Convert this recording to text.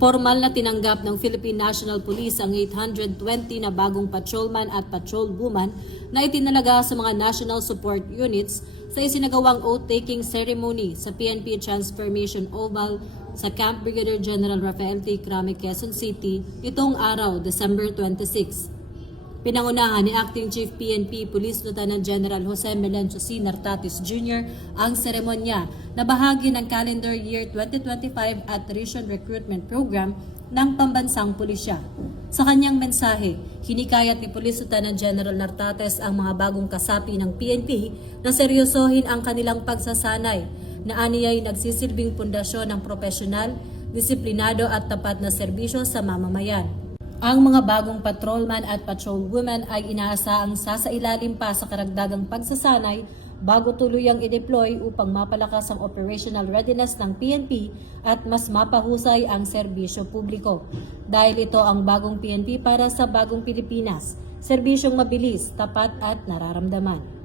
Formal na tinanggap ng Philippine National Police ang 820 na bagong patrolman at patrolwoman na itinalaga sa mga National Support Units sa isinagawang oath-taking ceremony sa PNP Transformation Oval sa Camp Brigadier General Rafael T. Crame, Quezon City itong araw, December 26. Pinangunahan ni Acting Chief PNP Police Lieutenant General Jose Melencio C. Nartatis Jr. ang seremonya na bahagi ng calendar year 2025 at Ration Recruitment Program ng Pambansang Pulisya. Sa kanyang mensahe, hinikayat ni Police Lieutenant General Nartates ang mga bagong kasapi ng PNP na seryosohin ang kanilang pagsasanay na aniyay nagsisilbing pundasyon ng propesyonal, disiplinado at tapat na serbisyo sa mamamayan. Ang mga bagong patrolman at patrolwoman ay inaasaang sasailalim pa sa karagdagang pagsasanay bago tuluyang i-deploy upang mapalakas ang operational readiness ng PNP at mas mapahusay ang serbisyo publiko. Dahil ito ang bagong PNP para sa bagong Pilipinas, serbisyong mabilis, tapat at nararamdaman.